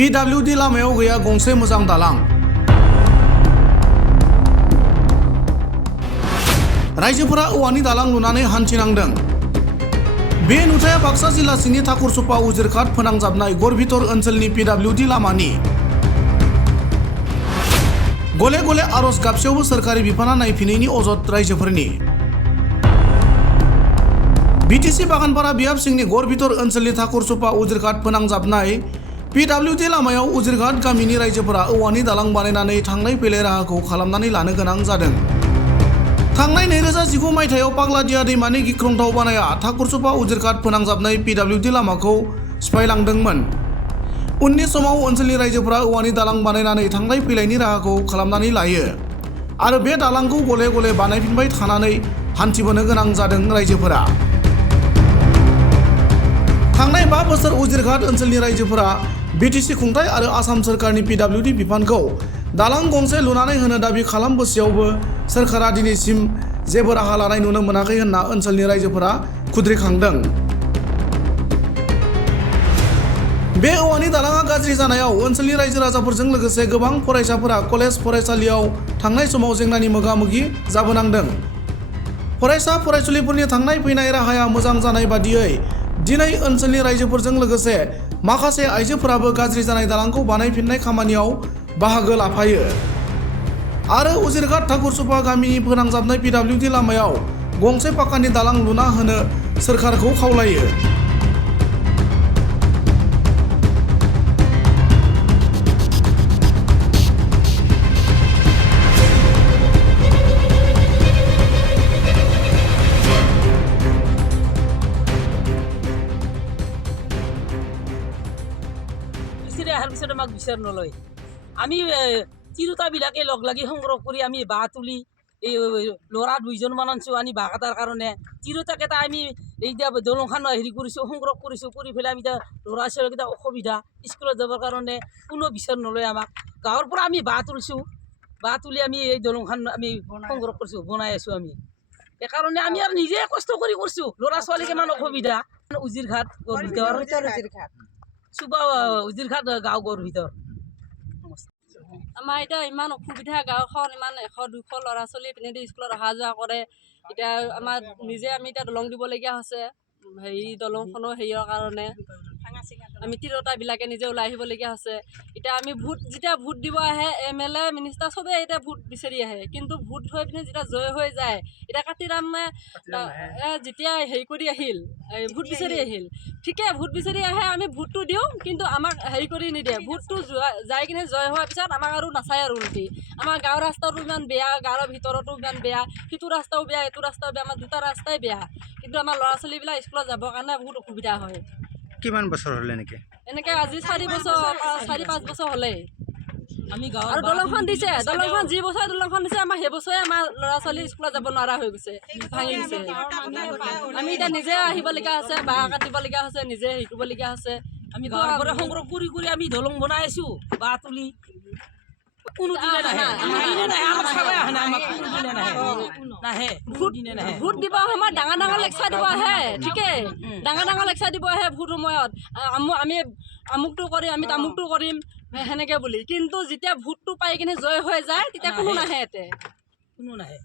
PWD लामायाव गैया गंसे मोजां दालां। रायजोफोरा औवानि दालां लुनानै हान्थिनांदों। बे नुथाया बाक्सा जिल्ला सिंनि थाकुरसुपा उजिरघाट फोनांजाबनाय गरभितर ओनसोलनि PWD लामानि। गले गले आरज गाबसेयावबो सोरखारि बिफाना नायफिनैनि अजद रायजोफोरनि। BTC बागानपारा बियाब सिंनि गरभितर ओनसोलनि थाकुरसुपा उजिरघाट फोनांजाबनाय PWD लामायाव उजिरघाट गामिनि रायजोफोरा औवानि दालां बानायनानै थांलाय फैलाय राहाखौ खालामनानै लानो गोनां जादों। थांनाय 2019 मायथाइयाव पाग्लादिया दैमानि गिख्रंथाव बानाया थाकुरसुपा उजिरघाट फोनांजाबनाय PWD लामाखौ सिफायलांदोंमोन। उननि समाव ओनसोलनि रायजोफोरा औवानि दालां बानायनानै थांलाय फैलायनि राहाखौ खालामनानै लायो आरो बे दालांखौ गले गले बानायफिनबाय थानानै हान्थिबोनो गोनां जादों रायजोफोरा। थांनाय 5 बोसोर उजिरघाट ओनसोलनि रायजोफोरा BTC खुंथाय आरो आसाम सोरखारनि PWD बिफानखौ दालां गंसे लुनानै होनो दाबि खालामबोसेयावबो सोरखारा दिनैसिम जेबो राहा लानाय नुनो मोनाखै होनना ओनसोलनि रायजोफोरा खुद्रिखांदों। बे औवानि दालाङा गाज्रि जानायाव ओनसोलनि रायजो राजाफोरजों लोगोसे गोबां फरायसाफोरा कलेज फरायसालियाव थांनाय समाव जेंनानि मोगा-मोगि जाबोनांदों। फरायसा फरायसुलिफोरनि थांनाय फैनाय राहाया मोजां जानाय बादियै दिनै ओनसोलनि रायजोफोरजों लोगोसे माखासे आइजोफोराबो गाज्रि जानाय दालांखौ बानायफिननाय खामानियाव बाहागो लाफायो आरो उजिरघाट थाकुरसुपा गामिनि फोनांजाबनाय PWD लामायाव गंसे पाक्कानि दालां लुना होनो सोरखारखौ खावलायो। বিচাৰ নলয়। আমি তিৰোতাবিলাকে লগ লাগি সংগ্ৰহ কৰি আমি বাঁহ তুলি এই ল'ৰা 2জনমান আনিছোঁ, আনি বাঁহ কটাৰ কাৰণে তিৰোতাকেইটা আমি এতিয়া দলংখন হেৰি কৰিছোঁ, সংগ্ৰহ কৰিছোঁ, কৰি পেলাই আমি এতিয়া ল'ৰা ছোৱালীকেইটা অসুবিধা স্কুলত যাবৰ কাৰণে কোনো বিচাৰ নলয় আমাক। গাঁৱৰ পৰা আমি বাঁহ তুলিছোঁ, বাঁহ তুলি আমি এই দলংখন আমি সংগ্ৰহ কৰিছোঁ, বনাই আছোঁ আমি। সেইকাৰণে আমি আৰু নিজে কষ্ট কৰি কৰিছোঁ, ল'ৰা ছোৱালী কিমান অসুবিধা। উজিৰঘাট চুবা উজিৰঘাট গাঁও গড়ভিতৰ। আমাৰ এতিয়া ইমান অসুবিধা, গাঁওখন ইমান 100-200 ল'ৰা ছোৱালী পিনেদি স্কুলত অহা যোৱা কৰে। এতিয়া আমাৰ নিজে আমি এতিয়া দলং দিবলগীয়া হৈছে, হেৰি দলংখনো হেৰিয়ৰ কাৰণে আমি তিৰোতাবিলাকে নিজে ওলাই আহিবলগীয়া হৈছে। এতিয়া আমি যেতিয়া ভোট দিব আহে MLA মিনিষ্টাৰ চবেই এতিয়া ভোট বিচাৰি আহে, কিন্তু ভোট হৈ পিনে যেতিয়া জয় হৈ যায়, এতিয়া কাতিৰামে যেতিয়া হেৰি কৰি আহিল, ভোট বিচাৰি আহিল, ঠিকে ভোট বিচাৰি আহে, আমি ভোটটো দিওঁ, কিন্তু আমাক হেৰি কৰি নিদিয়ে। ভোটটো যাই কিনে জয় হোৱাৰ পিছত আমাক আৰু নাচায় আৰু উল্টি। আমাৰ গাঁৱৰ ৰাস্তাটো ইমান বেয়া, গাঁৱৰ ভিতৰতো ইমান বেয়া, সিটো ৰাস্তাও বেয়া, এইটো ৰাস্তাও বেয়া, আমাৰ দুটা ৰাস্তাই বেয়া, কিন্তু আমাৰ ল'ৰা ছোৱালীবিলাক স্কুলত যাবৰ কাৰণে বহুত অসুবিধা হয়। কিমান বছৰ হ'ল এনেকে আজি 4-5 বছৰ হ'লেই আমি গাঁৱৰ আৰু দলংখন দিছে, দলংখন যি বছৰে দলংখন দিছে আমাৰ সেই বছৰে আমাৰ ল'ৰা ছোৱালী স্কুলত যাব নোৱাৰা হৈ গৈছে, ভাঙি গৈছে। আমি এতিয়া নিজে আহিবলগীয়া হৈছে, বাঁহ কাটিবলগীয়া হৈছে, নিজে হেৰি কৰিবলগীয়া হৈছে। আমি গাঁৱৰ পৰা সংগ্ৰহ কৰি কৰি আমি দলং বনাই আছোঁ, বাঁহ তুলি। কোনো দিনে নাহে, আমাক চাবই আহে না, আমাক কোনো দিনে নাহে, ভোট দিব সময়ত ডাঙৰ লেকচাৰ দিব আহে, ঠিকেই ডাঙৰ লেকচাৰ দিব আহে ভোট সময়ত, আমি আমুকটো কৰিম, আমি তামুকটো কৰিম সেনেকে বুলি, কিন্তু যেতিয়া ভোটটো পাই কিনে জয় হৈ যায় তেতিয়া কোনো নাহে, কোনো নাহে।